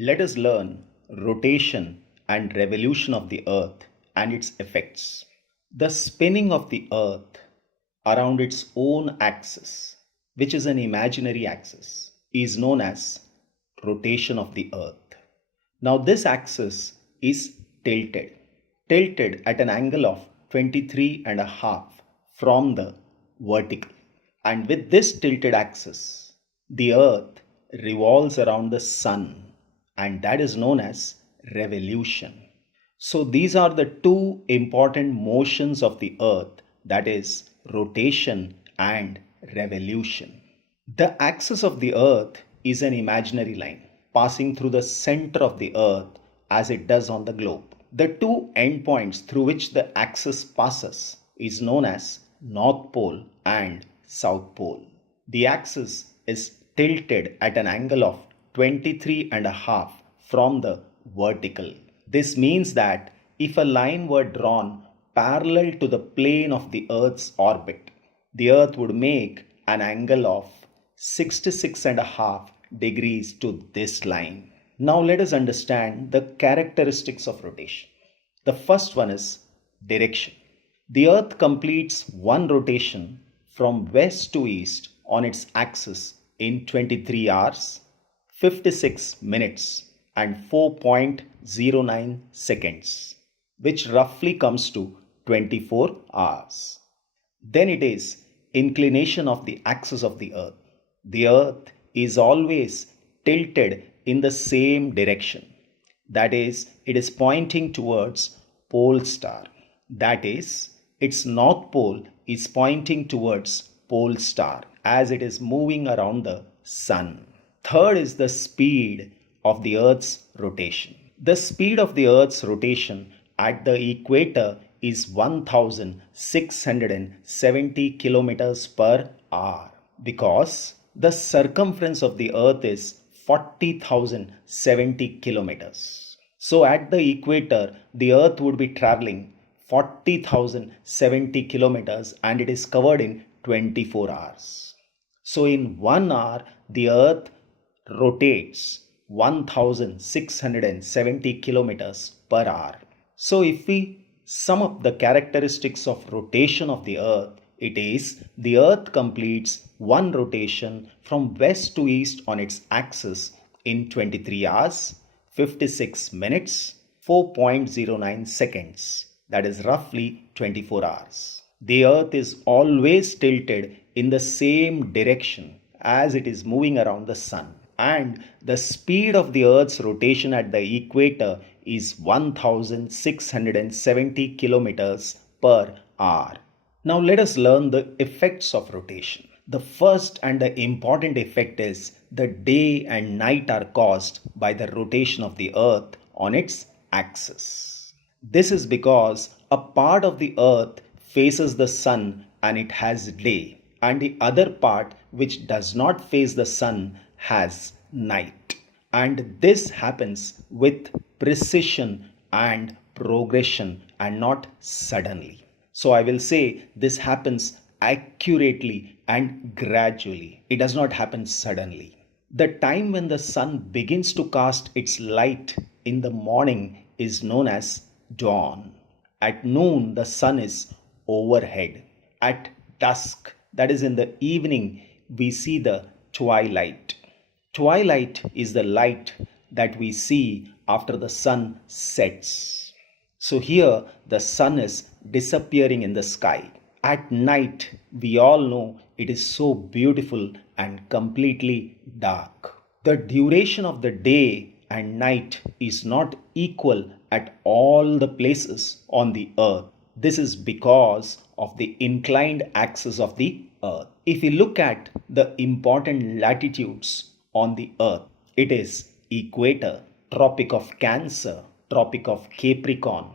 Let us learn rotation and revolution of the earth and its effects. The spinning of the earth around its own axis, which is an imaginary axis, is known as rotation of the earth. Now, this axis is tilted at an angle of 23 and a half from the vertical. And with this tilted axis, the earth revolves around the sun, and that is known as revolution. So these are the two important motions of the earth, that is rotation and revolution. The axis of the earth is an imaginary line passing through the center of the earth as it does on the globe. The two endpoints through which the axis passes is known as North Pole and South Pole. The axis is tilted at an angle of 23 and a half from the vertical. This means that if a line were drawn parallel to the plane of the Earth's orbit, the Earth would make an angle of 66 and a half degrees to this line. Now let us understand the characteristics of rotation. The first one is direction. The Earth completes one rotation from west to east on its axis in 23 hours, 56 minutes and 4.09 seconds, which roughly comes to 24 hours. Then it is inclination of the axis of the Earth. The Earth is always tilted in the same direction. That is, it is pointing towards pole star. That is, its north pole is pointing towards pole star as it is moving around the sun. Third is the speed of the Earth's rotation. The speed of the Earth's rotation at the equator is 1670 kilometers per hour because the circumference of the Earth is 40,070 kilometers. So at the equator, the Earth would be traveling 40,070 kilometers and it is covered in 24 hours. So in 1 hour, the Earth rotates 1670 kilometers per hour. So if we sum up the characteristics of rotation of the Earth, it is the Earth completes one rotation from west to east on its axis in 23 hours, 56 minutes, 4.09 seconds. That is roughly 24 hours. The Earth is always tilted in the same direction as it is moving around the sun. And the speed of the Earth's rotation at the equator is 1670 kilometers per hour. Now let us learn the effects of rotation. The first and the important effect is the day and night are caused by the rotation of the Earth on its axis. This is because a part of the Earth faces the sun and it has day, and the other part which does not face the sun has night. And this happens with precision and progression and not suddenly. So I will say this happens accurately and gradually. It does not happen suddenly. The time when the sun begins to cast its light in the morning is known as dawn. At noon, the sun is overhead. At dusk, that is in the evening, we see the twilight. Twilight is the light that we see after the sun sets. So here the sun is disappearing in the sky. At night, we all know it is so beautiful and completely dark. The duration of the day and night is not equal at all the places on the earth. This is because of the inclined axis of the earth. If we look at the important latitudes on the earth, it is equator, Tropic of Cancer, Tropic of Capricorn,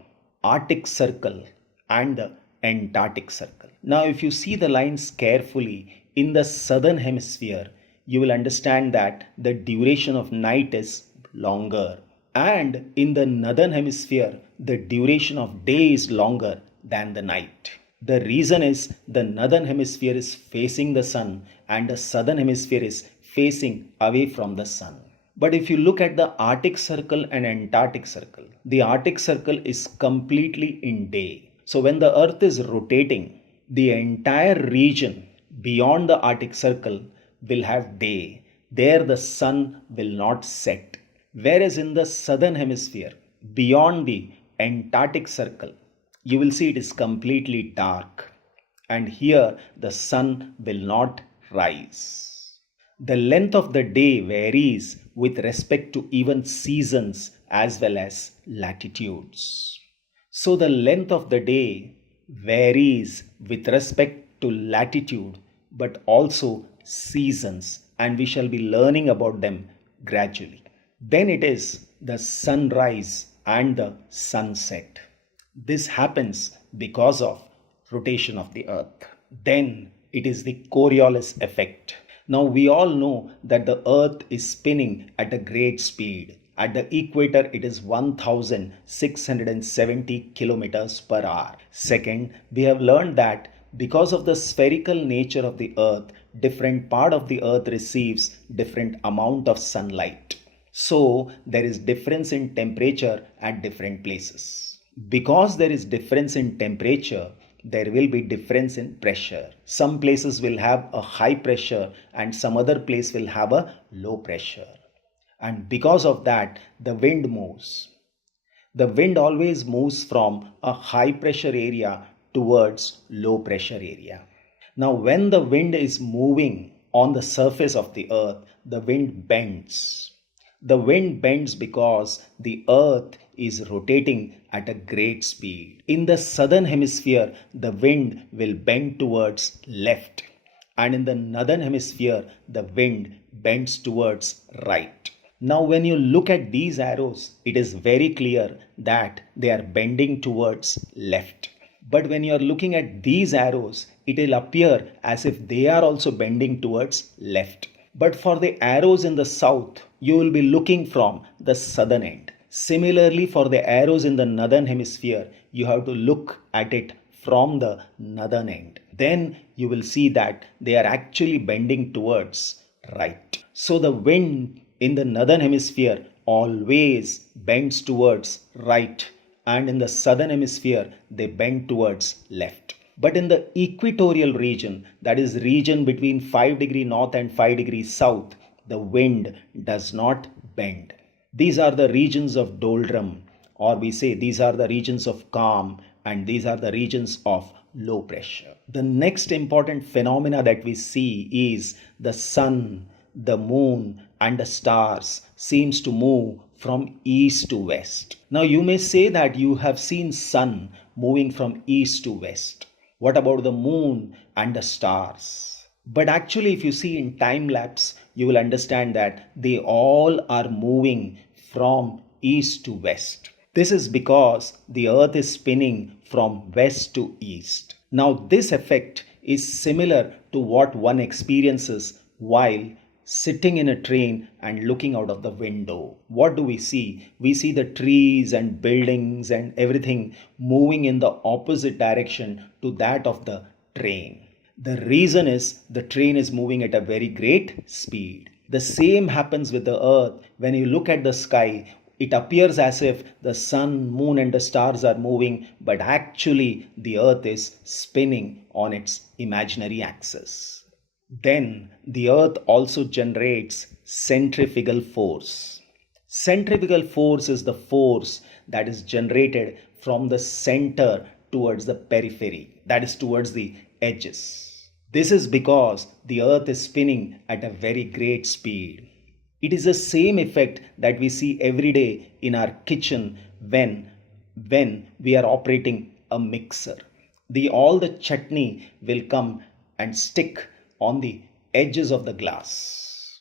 Arctic Circle and the Antarctic Circle. Now if you see the lines carefully in the southern hemisphere, you will understand that the duration of night is longer, and in the northern hemisphere the duration of day is longer than the night. The reason is the northern hemisphere is facing the sun and the southern hemisphere is facing away from the sun. But if you look at the Arctic Circle and Antarctic Circle, the Arctic Circle is completely in day. So when the Earth is rotating, the entire region beyond the Arctic Circle will have day. There the sun will not set. Whereas in the southern hemisphere, beyond the Antarctic Circle, you will see it is completely dark. And here the sun will not rise. The length of the day varies with respect to even seasons as well as latitudes. So the length of the day varies with respect to latitude but also seasons, and we shall be learning about them gradually. Then it is the sunrise and the sunset. This happens because of rotation of the earth. Then it is the Coriolis effect. Now we all know that the earth is spinning at a great speed. At the equator it is 1670 kilometers per hour. Second, we have learned that because of the spherical nature of the earth, different part of the earth receives different amount of sunlight. So there is difference in temperature at different places. Because there is difference in temperature, there will be difference in pressure. Some places will have a high pressure and some other place will have a low pressure. And because of that, the wind moves. The wind always moves from a high pressure area towards low pressure area. Now when the wind is moving on the surface of the earth, the wind bends. The wind bends because the earth is rotating at a great speed. In the southern hemisphere, the wind will bend towards left, and in the northern hemisphere, the wind bends towards right. Now, when you look at these arrows, it is very clear that they are bending towards left. But when you are looking at these arrows, it will appear as if they are also bending towards left. But for the arrows in the south, you will be looking from the southern end. Similarly, for the arrows in the northern hemisphere, you have to look at it from the northern end. Then you will see that they are actually bending towards right. So the wind in the northern hemisphere always bends towards right, and in the southern hemisphere they bend towards left. But in the equatorial region, that is region between 5 degree north and 5 degrees south, the wind does not bend. These are the regions of doldrum, or we say these are the regions of calm, and these are the regions of low pressure. The next important phenomena that we see is the sun, the moon and the stars seems to move from east to west. Now you may say that you have seen sun moving from east to west. What about the moon and the stars? But actually, if you see in time lapse, you will understand that they all are moving from east to west. This is because the earth is spinning from west to east. Now, this effect is similar to what one experiences while sitting in a train and looking out of the window. What do we see? We see the trees and buildings and everything moving in the opposite direction to that of the train. The reason is the train is moving at a very great speed. The same happens with the earth. When you look at the sky, it appears as if the sun, moon and the stars are moving, but actually the earth is spinning on its imaginary axis. Then the earth also generates centrifugal force. Centrifugal force is the force that is generated from the center towards the periphery, that is towards the edges. This is because the earth is spinning at a very great speed. It is the same effect that we see every day in our kitchen when we are operating a mixer. All the chutney will come and stick on the edges of the glass.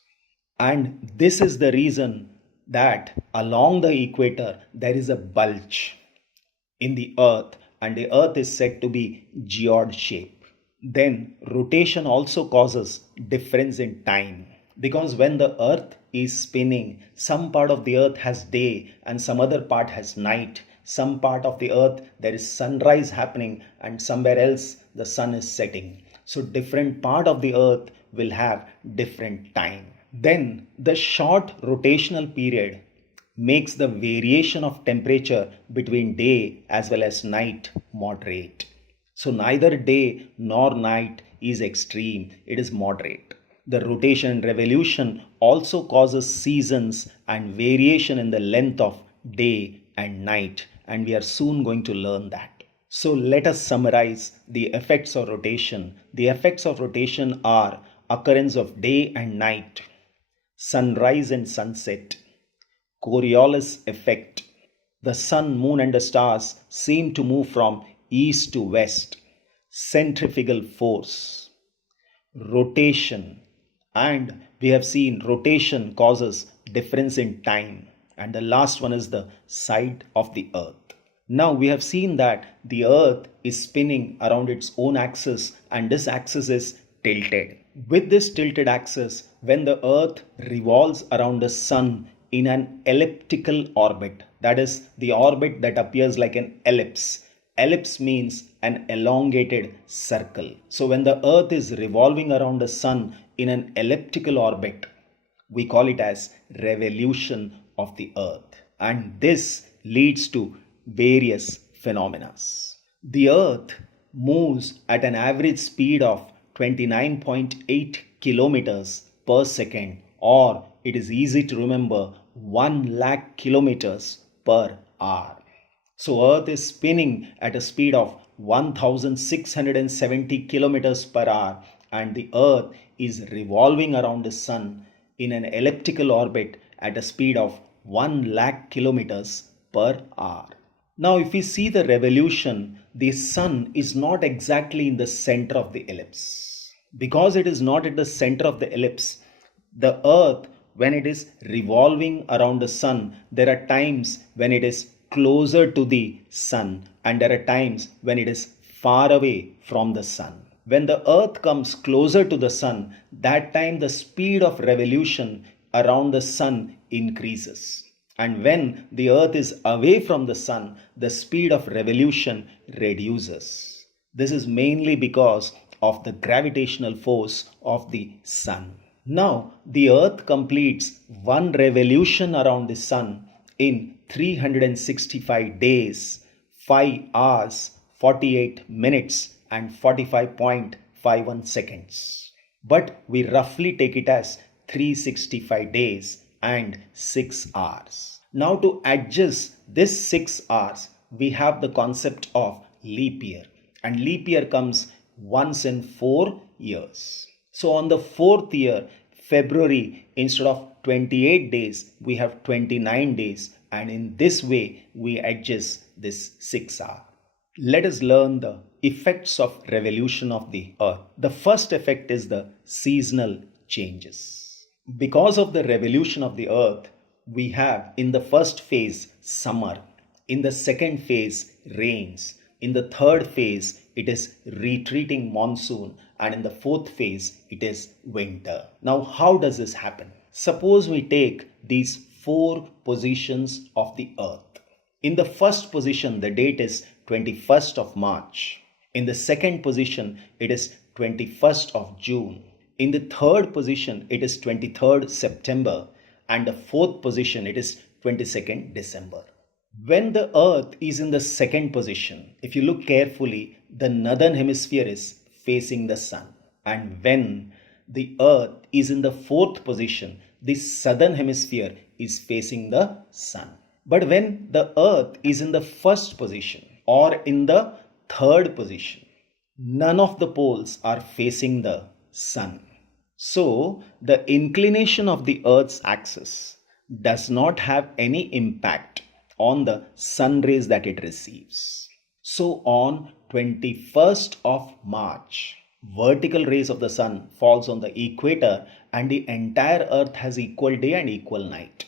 And this is the reason that along the equator there is a bulge in the earth, and the earth is said to be geode shape. Then rotation also causes difference in time, because when the earth is spinning, some part of the earth has day and some other part has night. Some part of the earth there is sunrise happening and somewhere else the sun is setting. So different part of the earth will have different time. Then the short rotational period makes the variation of temperature between day as well as night moderate. So neither day nor night is extreme, it is moderate. The rotation and revolution also causes seasons and variation in the length of day and night, and we are soon going to learn that. So let us summarize the effects of rotation. The effects of rotation are occurrence of day and night, sunrise and sunset, Coriolis effect. The sun, moon, and the stars seem to move from east to west, centrifugal force, rotation, and we have seen rotation causes difference in time, and the last one is the side of the earth. Now we have seen that the earth is spinning around its own axis, and this axis is tilted. With this tilted axis, when the earth revolves around the sun in an elliptical orbit, that is the orbit that appears like an ellipse. Ellipse means an elongated circle. So when the earth is revolving around the sun in an elliptical orbit, we call it as revolution of the earth, and this leads to various phenomena. The earth moves at an average speed of 29.8 kilometers per second, or it is easy to remember 1 lakh kilometers per hour. So earth is spinning at a speed of 1670 kilometers per hour, and the earth is revolving around the sun in an elliptical orbit at a speed of 1 lakh kilometers per hour. Now if we see the revolution, the sun is not exactly in the center of the ellipse. Because it is not at the center of the ellipse, the earth, when it is revolving around the sun, there are times when it is closer to the sun, and there are times when it is far away from the sun. When the earth comes closer to the sun, that time the speed of revolution around the sun increases. And when the earth is away from the sun, the speed of revolution reduces. This is mainly because of the gravitational force of the sun. Now, the earth completes one revolution around the sun in 365 days, 5 hours, 48 minutes, and 45.51 seconds. But we roughly take it as 365 days and 6 hours. Now to adjust this 6 hours, we have the concept of leap year. And leap year comes once in 4 years. So on the 4th year, February, instead of 28 days, we have 29 days. And in this way, we adjust this 6 hours. Let us learn the effects of revolution of the earth. The first effect is the seasonal changes. Because of the revolution of the earth, we have in the first phase summer, in the second phase rains, in the third phase it is retreating monsoon, and in the fourth phase it is winter. Now how does this happen? Suppose we take these 4 positions of the earth. In the first position, the date is 21st of March. In the second position, it is 21st of June. In the third position, it is 23rd September. And the fourth position, it is 22nd December. When the earth is in the second position, if you look carefully, the northern hemisphere is facing the sun. And when the earth is in the fourth position, the southern hemisphere is facing the sun. But when the earth is in the first position or in the third position, none of the poles are facing the sun. So the inclination of the earth's axis does not have any impact on the sun rays that it receives. So on 21st of March, vertical rays of the sun falls on the equator and the entire earth has equal day and equal night.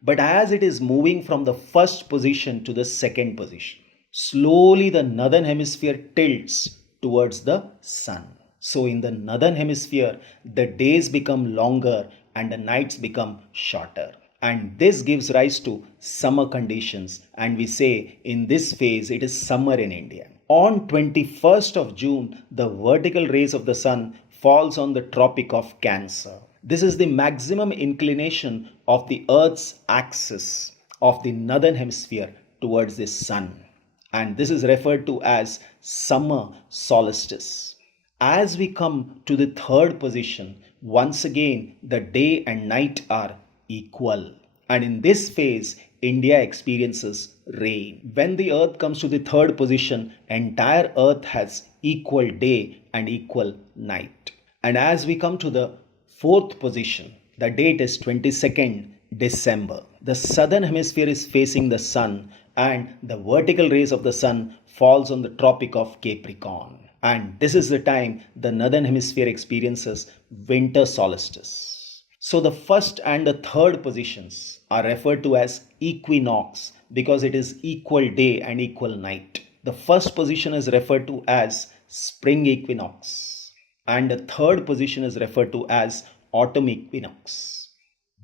But as it is moving from the first position to the second position, slowly the northern hemisphere tilts towards the sun. So in the northern hemisphere, the days become longer and the nights become shorter. And this gives rise to summer conditions, and we say in this phase it is summer in India. On 21st of June, the vertical rays of the sun falls on the Tropic of Cancer. This is the maximum inclination of the Earth's axis of the northern hemisphere towards the sun, and this is referred to as summer solstice. As we come to the third position, once again the day and night are equal, and in this phase India experiences rain. When the earth comes to the third position, entire earth has equal day and equal night. And as we come to the fourth position, the date is 22nd December. The southern hemisphere is facing the sun, and the vertical rays of the sun falls on the Tropic of Capricorn. And this is the time the northern hemisphere experiences winter solstice. So the first and the third positions are referred to as equinox because it is equal day and equal night. The first position is referred to as spring equinox, and the third position is referred to as autumn equinox.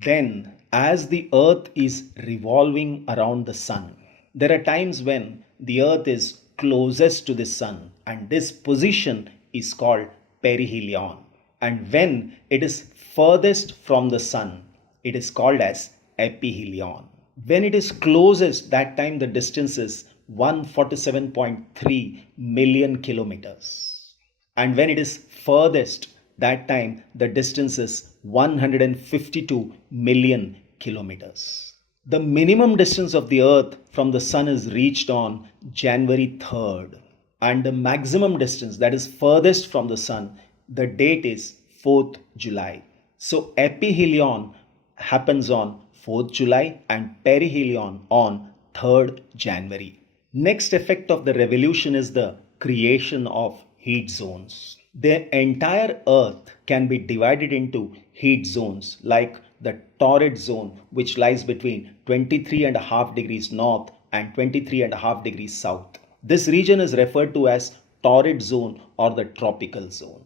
Then, as the earth is revolving around the sun, there are times when the earth is closest to the sun, and this position is called perihelion. And when it is furthest from the sun, it is called as aphelion. When it is closest, that time the distance is 147.3 million kilometers. And when it is furthest, that time the distance is 152 million kilometers. The minimum distance of the earth from the sun is reached on January 3rd, and the maximum distance, that is furthest from the sun, the date is 4th July. So aphelion happens on 4th July and perihelion on 3rd January. Next effect of the revolution is the creation of heat zones. The entire earth can be divided into heat zones like the torrid zone, which lies between 23.5 degrees north and 23.5 degrees south. This region is referred to as torrid zone or the tropical zone.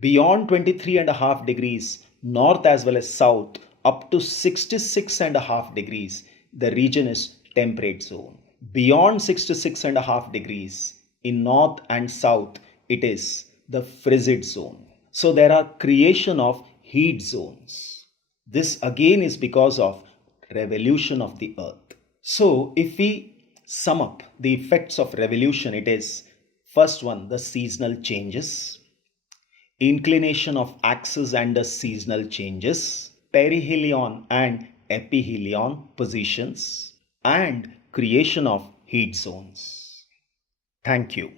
Beyond 23.5 degrees north as well as south, up to 66.5 degrees, the region is temperate zone. Beyond 66.5 degrees in north and south, it is the frigid zone. So there are creation of heat zones. This again is because of revolution of the earth. So if we sum up the effects of revolution, it is first one, the seasonal changes, inclination of axis and the seasonal changes, perihelion and aphelion positions, and creation of heat zones. Thank you.